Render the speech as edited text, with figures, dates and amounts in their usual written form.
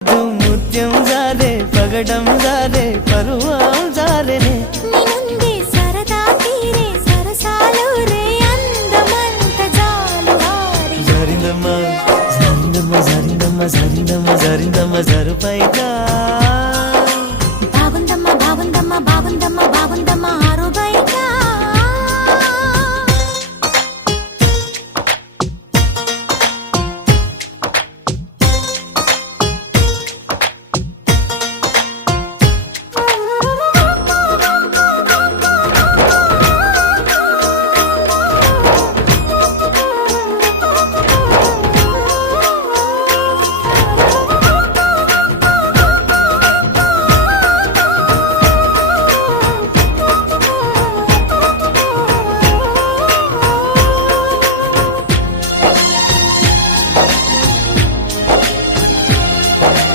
ముత్యం జారే పగడం జారే పరువం జారెనే నినుంది సరదా తీరే సరసాలు రే అందమంత జాలువారి జరిందమ్మ జరిందమ్మ జరిందమ్మ జరిందమ్మ జరిందమ్మ జరుపైగా